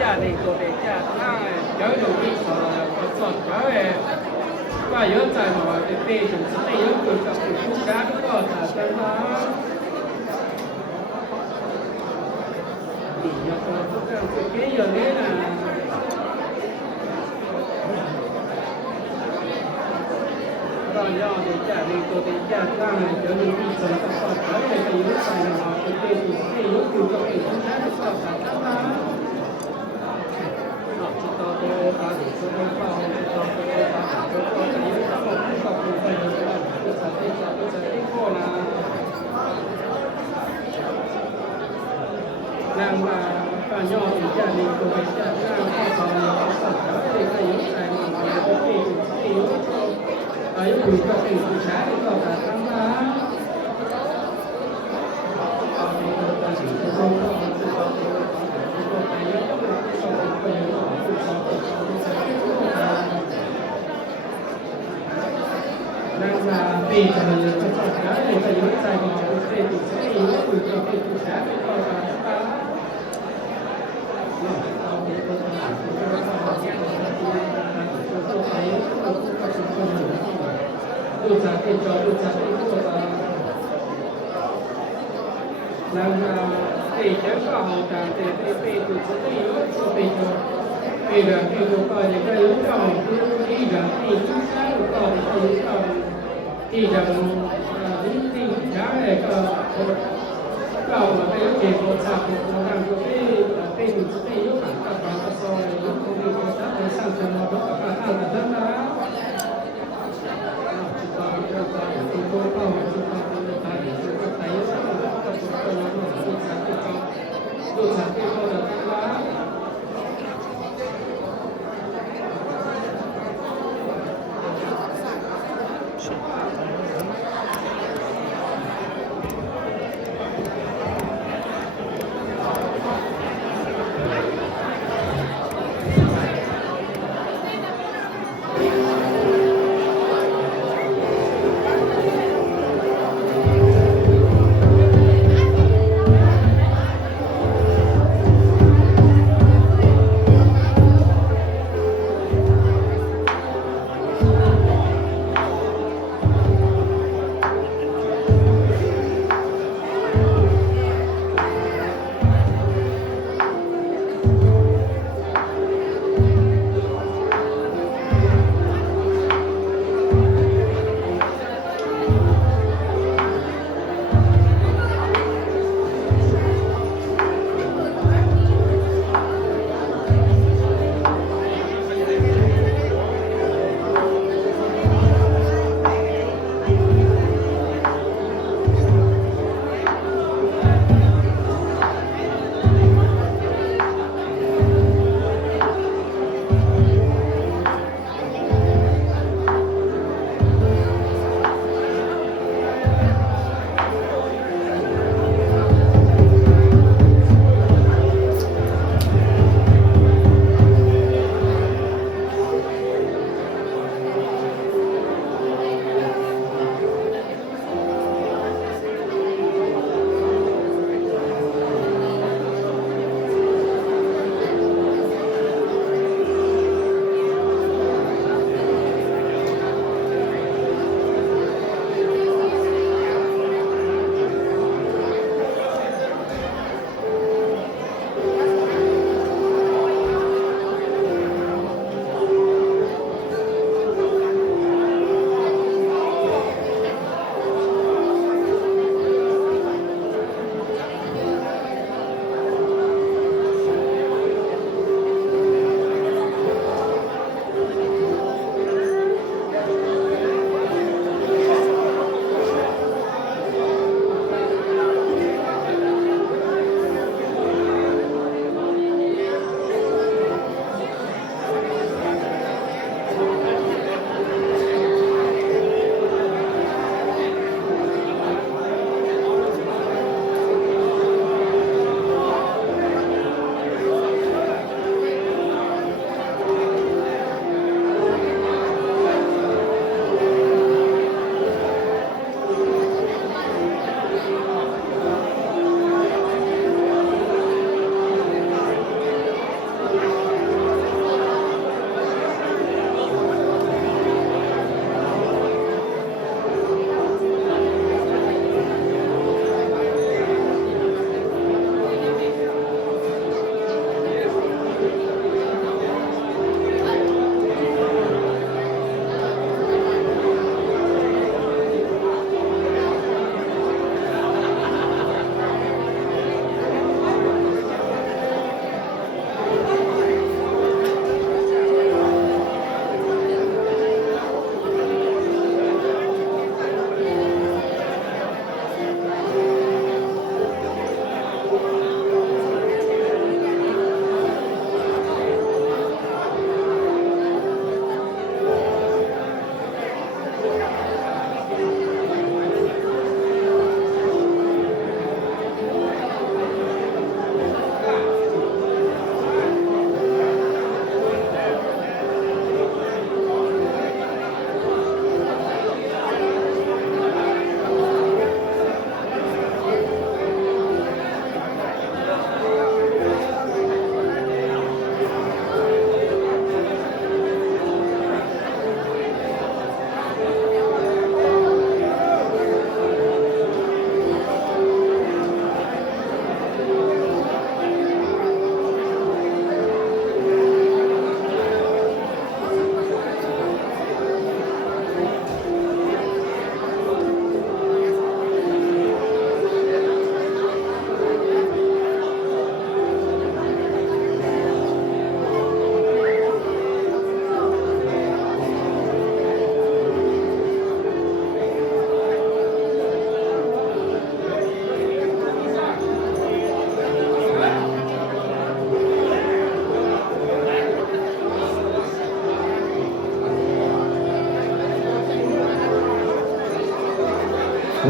家庭做的家，那有容易说我做有的，ว่าเยอะใจหน่อยเป็นปีถึงจะได้เยอะขึ้นกับผู้การก็จะเป็นว่าดีเยอะกว่าทุกอย่างสุดที่อย่างนี้นะก็ย่อดีจ้าดีตัวดีจ้าตั้งเดี๋ยวนี้ที่สนก็ใช้ในประโยชน์ใจหน่อยเป็นปีถึงจะได้เยอะขึ้นกับผู้การก็จะเป็นว่าต่อไปตาดีสุดก็ต่อไปตาดีสุดก็จะยิ่งต้องก็เป็นไปได้ก็จะได้ข้อนะนางมาการย่อถึงจะดีตัวไปจะนั่งข้อสอบข้อสอบแล้วที่จะยิ่งใจมันเป็นที่ที่อายุถึงก็เป็นผู้ชายก็จะทำมาตอนนี้ก็จะถึงก็ต้องไปเยอะก็ต้องไปเยอะนางมาปีจะมันจะสอบแล้วในประโยชน์ใจของเราเป็นที่จะได้รู้ถึงจะเป็นผู้ชายเป็นก็จะทำมาเราเป็นคนทำงานเราต้องแยกออกจากตัวเราต้องไปเราต้องไปชุมชนหมู่ที่ดูจากที่จอดูจากที่ตัวเรานางมาปีจะก็เอาจากที่ปีจะได้รู้จะเป็นปีละปีตัวก็จะได้รู้ก็ปีละปีทุกชาติก็จะได้รู้ก็ปีละลิ้นที่ช้าเลยก็มาไปเก็บตัวจากตัวนั้นตัวที่ปีจะได้รู้ผ่านกับการผสมรู้คนที่จะได้สร้างความรู้กับการอ่านนั้นนะตัวก็มาตัวก็ตัวตายตัวก็ตายแล้วก็ตัวนั้นตัวจากที่ก็ตัวจากที่ก็จะว่า เ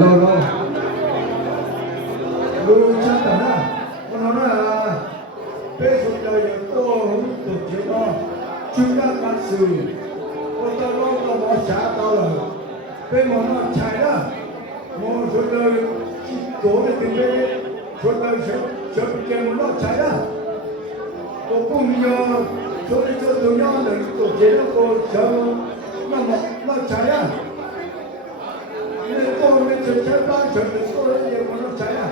lâu lâu lưu chắc chắn á nó nói là bây giờ đời tôi không tổ chức đó chúng ta cắt xử tôi ta lo có bỏ trả tao là bây giờ nó chạy đó một số đời tổ để tìm về số đời sẽ bị kẹt nó chạy đó tôi cũng nhớ số đi cho tụi nhau để tổ chức nó có chờ nó chạy á nên tôi mới chơi trái ba chơi được tôi để mà nó chạy à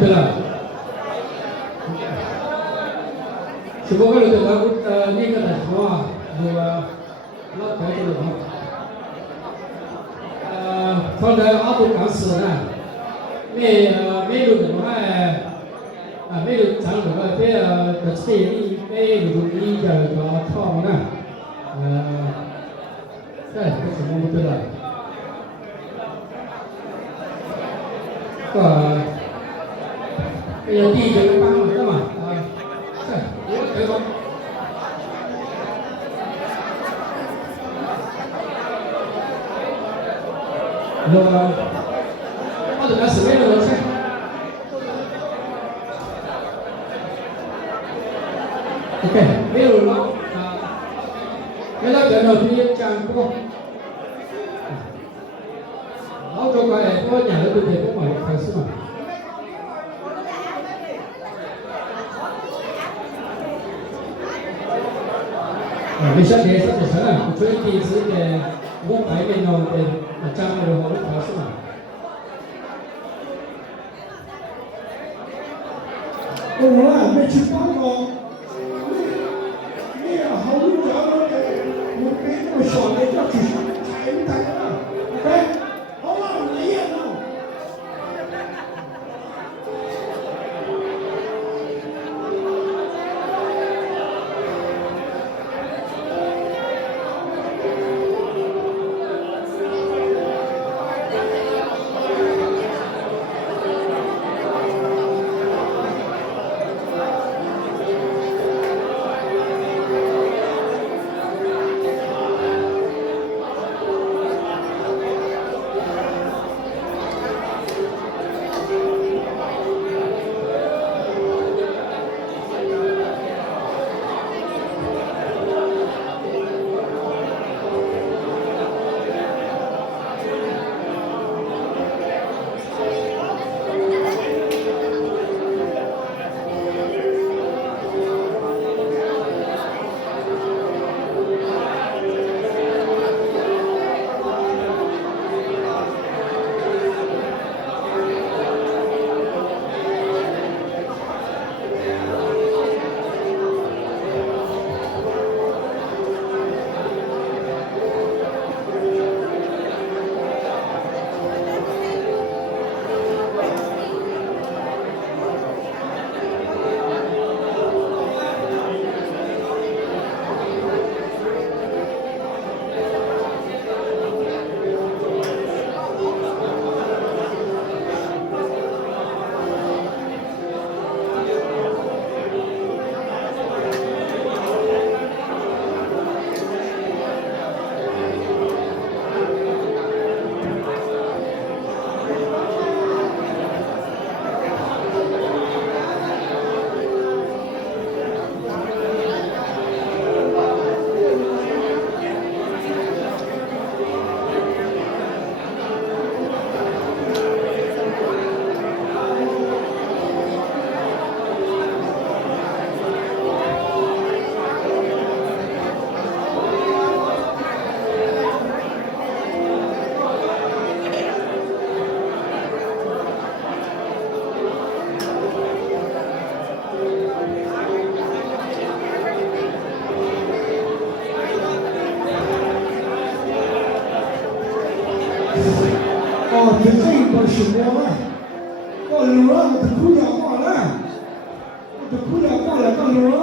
对了，只不过了对吧？那个的什么啊，那个老太太的嘛，放在阿布港市呢，没有什么没有长什么，这没有你叫炒呢，这什么不对了，第一个帮忙的嘛，我这个。我这个是没有东西。OK， 没有了原来跟老师讲过，老早快多年了，对不对？我嘛开始嘛。没晓得是不是呢？所以第一次的我外面弄的讲的话，我开始嘛。我还没去帮过，你好讲了的，我给我小的要去踩一踩了，哎，好了，你也弄。哦，这一波是我了，我路了，我这苦家挂了，我这苦家挂了，到路了。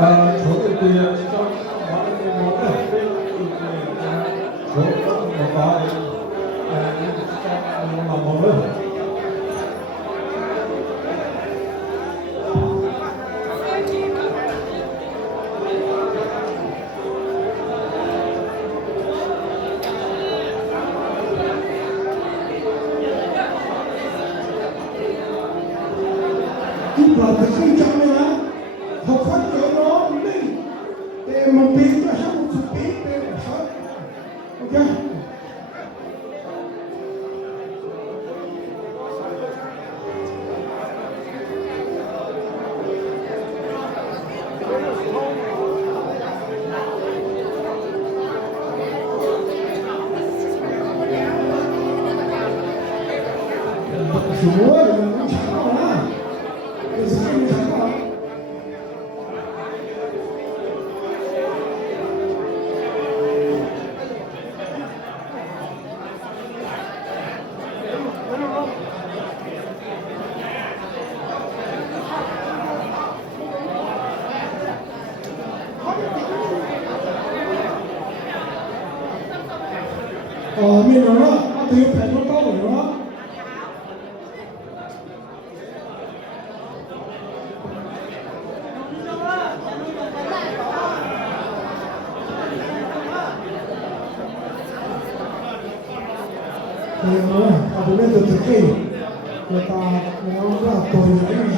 chỗ tiền cho mọi người một cái chỗ một gọi mà một nữaที่ปลอดภัยซึ่งจำเลยนะเขาคัดเจอน้องนี่แต่มันปีนก็ช่างสุดปีนเป็นสัตว์โอเคสวยมันฉลาดนะเป็นสิ่งที่ฉลาดมีหน่อยนะถือแผ่นโต้หรือว่าเอาไปเล่นตัวตะกี้ตัวตาแล้วก็ตัวใหญ่